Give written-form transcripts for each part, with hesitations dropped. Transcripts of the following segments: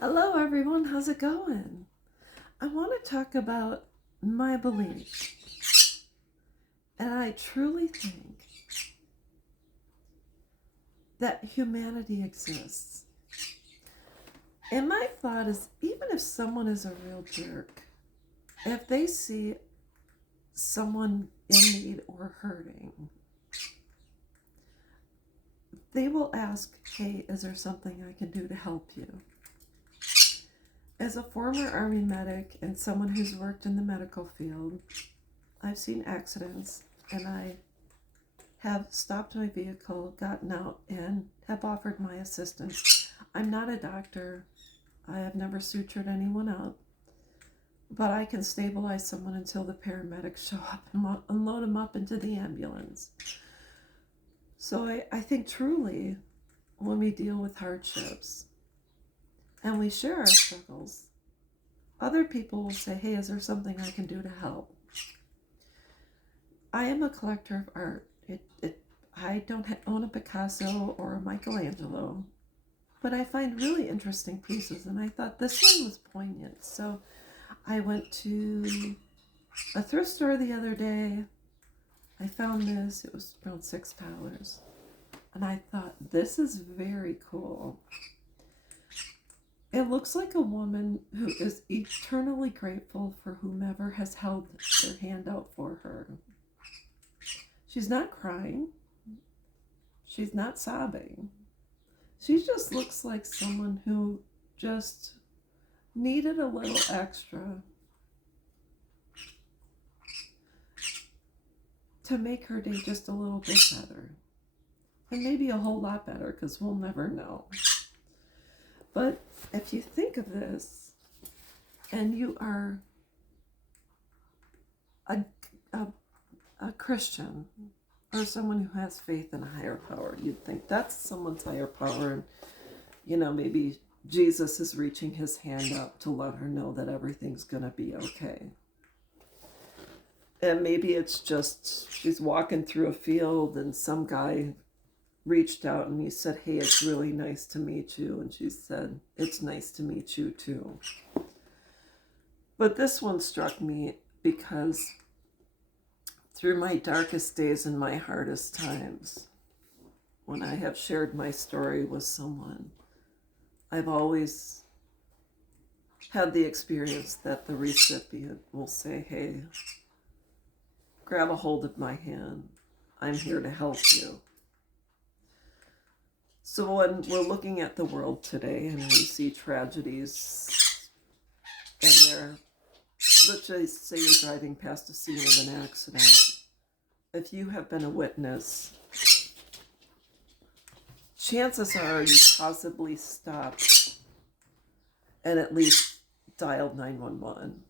Hello, everyone. How's it going? I want to talk about my belief, and I truly think that humanity exists. And my thought is even if someone is a real jerk, if they see someone in need or hurting, they will ask, hey, is there something I can do to help you? As a former Army medic and someone who's worked in the medical field, I've seen accidents and I have stopped my vehicle, gotten out, and have offered my assistance. I'm not a doctor. I have never sutured anyone up, but I can stabilize someone until the paramedics show up and load them up into the ambulance. So I think truly when we deal with hardships and we share our struggles, other people will say, hey, is there something I can do to help? I am a collector of art. I don't own a Picasso or a Michelangelo, but I find really interesting pieces, and I thought this one was poignant. So I went to a thrift store the other day. I found this. It was around $6. And I thought, this is very cool. It looks like a woman who is eternally grateful for whomever has held their hand out for her. She's not crying. She's not sobbing. She just looks like someone who just needed a little extra to make her day just a little bit better. And maybe a whole lot better, because we'll never know. But if you think of this, and you are a Christian, or someone who has faith in a higher power, you'd think that's someone's higher power. And, maybe Jesus is reaching his hand up to let her know that everything's going to be okay. And maybe it's just she's walking through a field and some guy reached out and he said, hey, it's really nice to meet you. And she said, it's nice to meet you too. But this one struck me because through my darkest days and my hardest times, when I have shared my story with someone, I've always had the experience that the recipient will say, hey, grab a hold of my hand. I'm here to help you. So when we're looking at the world today and we see tragedies and let's just say you're driving past a scene of an accident. If you have been a witness, chances are you possibly stopped and at least dialed 911.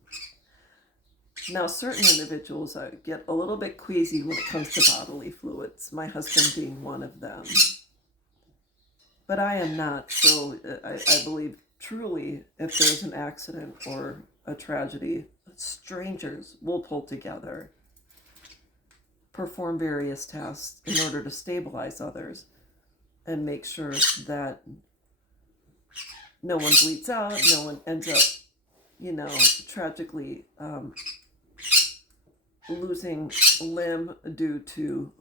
Now, certain individuals get a little bit queasy when it comes to bodily fluids, my husband being one of them. But I am not, so I believe truly if there's an accident or a tragedy, strangers will pull together, perform various tasks in order to stabilize others and make sure that no one bleeds out, no one ends up, tragically losing a limb due to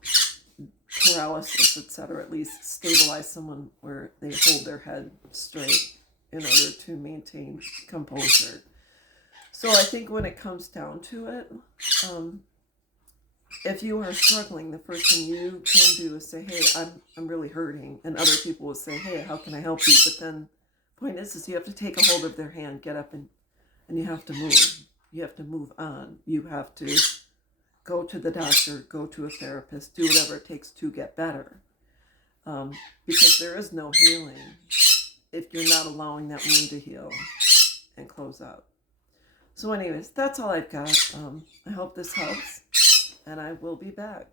paralysis, etc. At least stabilize someone where they hold their head straight in order to maintain composure. So I think when it comes down to it, if you are struggling, the first thing you can do is say, hey, I'm really hurting. And other people will say, hey, how can I help you? But then the point is you have to take a hold of their hand, get up, and you have to move. You have to move on. You have to go to the doctor, go to a therapist, do whatever it takes to get better. Because there is no healing if you're not allowing that wound to heal and close out. So anyways, that's all I've got. I hope this helps, and I will be back.